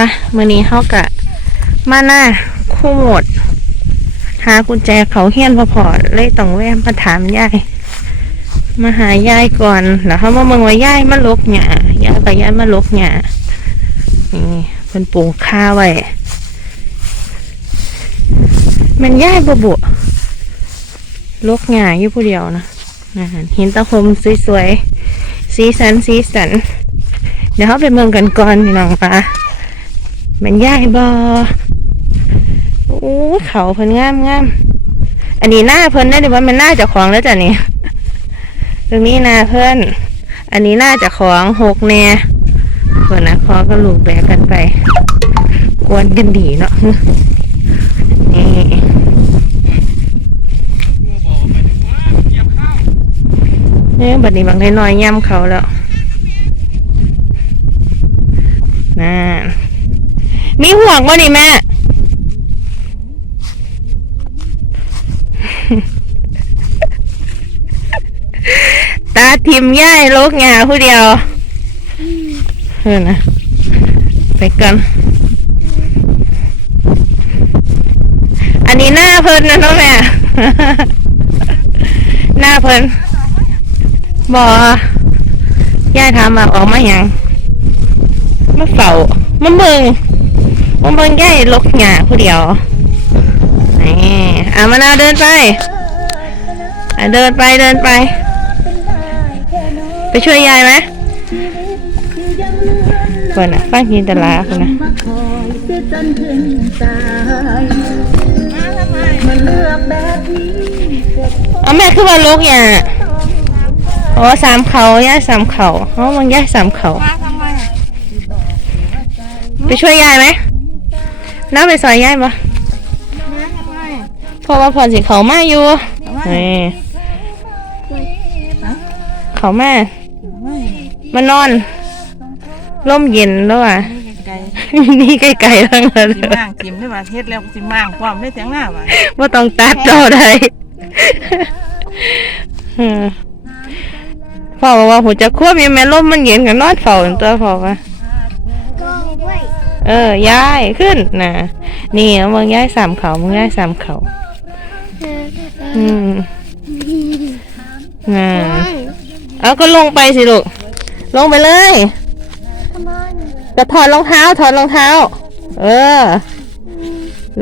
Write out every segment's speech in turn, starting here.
ไปะมื่อนี้เขากะมาหน้าคู่หมด หากุญแจเขาเฮี้ยนพอพอๆเลยต้องแวะมาถามยายมาหายายก่อนแล้วเขามาเมืองว่ายายมาลกหญ้ายายไปยายมาลกหญ้านี่เป็นปลูกข้าวไว้มันยายบบุลกหญ้าอยู่ผู้เดียวนะนะเห็นตะคมสวยๆสีสันสีสัน เดี๋ยวเขาไปเมืองกันก่อนพี่น้องปะแมันยายบอโอ้เขาเพิ่นงามงามอันนี้หน้าเพิ่นได้เดี๋ยว่ามันหน้าเจ้าของแล้วจ้ะนี่ตรงนี้นาเพื่อนอันนี้หน่าจะของหกแน่เพื่นนะขอก็ลูกแบกกันไป กวนกันดีเนาะนี่เนี่ยบัดนี้บางทีน้อยย่ำเขาแล้วน่า มีห่วงวะนี่แม่ ตาทิมย่ายโลกหงาผู้เดียวเพื่อนนะไปกัน อันนี้หน้าเพิ่นนะเน้องแม่ หน้าเพิ่นบอก่ายถามมาออกมาหยังมาเฝ้ามาเมือง มาเมืองย่ลกหงาผู้เดียวนี่อะมานาวเดินไปอะเดินไปเดินไป ไปช่วยยายไหมคนน่ะฟังจินตลาคนน่ะมาคอยเสีตายมาเลือกแบบนี้เกิดเอาแม่ขึ้นมาลกอย่างอ๋อสามเขาย่าสามเขาอ๋อมันย่าสามเขาไปช่วยยายไหม น้าไปซอยยายปะเพราะว่าพอสิเขามาอยู่นี่เขามามา นอนร่มเย็นแล้วอะไก่นี่ไกลๆทั้งนั้นสิมางจิมได้ว่าเฮ็ดแล้วสิมางความได้เสียงหน้าว่าว่าต้องตัดต่อได้อืมพ่อบอกว่าผมจะควบยังแม่ลมมันเย็นกับนอนเฝ้าอย่างตัวพ่อว่า เออ ย้ายขึ้นนะนี่เอามึงย้ายสามเขามึงย้ายสามเขาอืมน่ะเอาก็ลงไปสิลูก ลงไปเลยจะถอดรองเท้าถอดรองเท้า เออ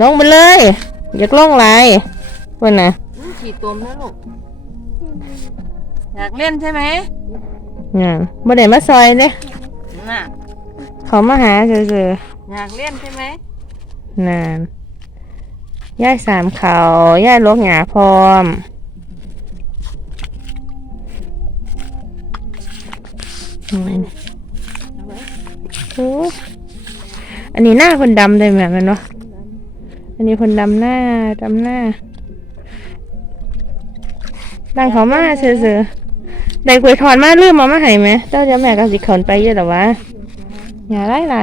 ลงไปเลย อยากลงไรวันน่ะขี่ตมนะลูก อยากเล่นใช่ไหมงานบ่ได้มาซอยเด้น่ะ เขามาหาเจออยากเล่นใช่ไหมๆนานย่ายสามเขาย่ายลกหงาพร้อมอืมโอ้อันนี้หน้าคนดำเลยแม่แมันวะอันนี้คนดำหน้าดำหน้าดังเขามาเสือๆได้กล้วยทอดมาลืมมามาให้ไหมเจ้าจะแม่ก็สิขนไปเยอะหรอวะ อย่าไล่ไล่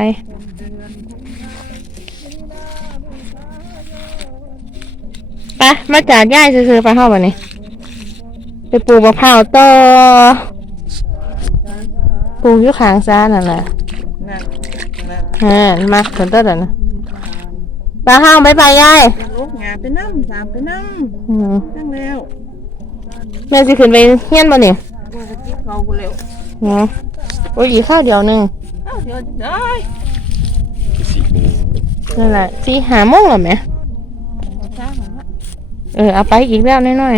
ไปมาจากย่ายซื้อๆไปเข้าไปนี่ไปปลูกมะพร้าวต่อปลูกอยู่ข้างซ้ายนั่นแหละน่ะน่ะฮะมาผลต้นแล้วนะปลาห้างบายบายยายลูกงาไปนั่งสามไปนั่งอืมนั่งแล้วแม่สิขึ้นไปเฮียนบ่เนี่ยกูจะกินเขากูเร็วเนาะโอ้ยอีกข้าวเดียวหนึง เอ้าเดี๋ยวได้นั่นแหละสี่หาโมงแล้วไหมช้าหน่อยนะเออเอาไปอีกแล้วน้อย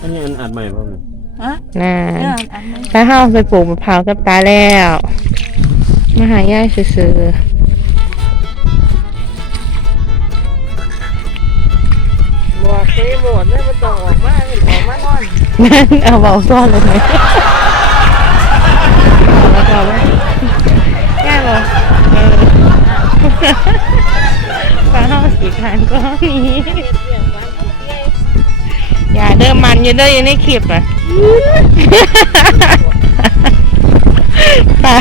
อันนี้อันอัดใหม่ป่ะเนี่ยฮะๆน่าเอออันนี้าห้าไปปลูกมะพร้าวกับตาแล้วมาหายายซื้อหมวกเคยหมวดเนี่ยมันต้องออกมาออกมานอนๆนั่นเอาเบาซ้อนเลยไหมเอาเอาไว้ย่ายบ่เออปลา ห้างสีขานก็มีอย่าเดิมมันอยู่เด้ออยู่ในคลิปอะไป่ะ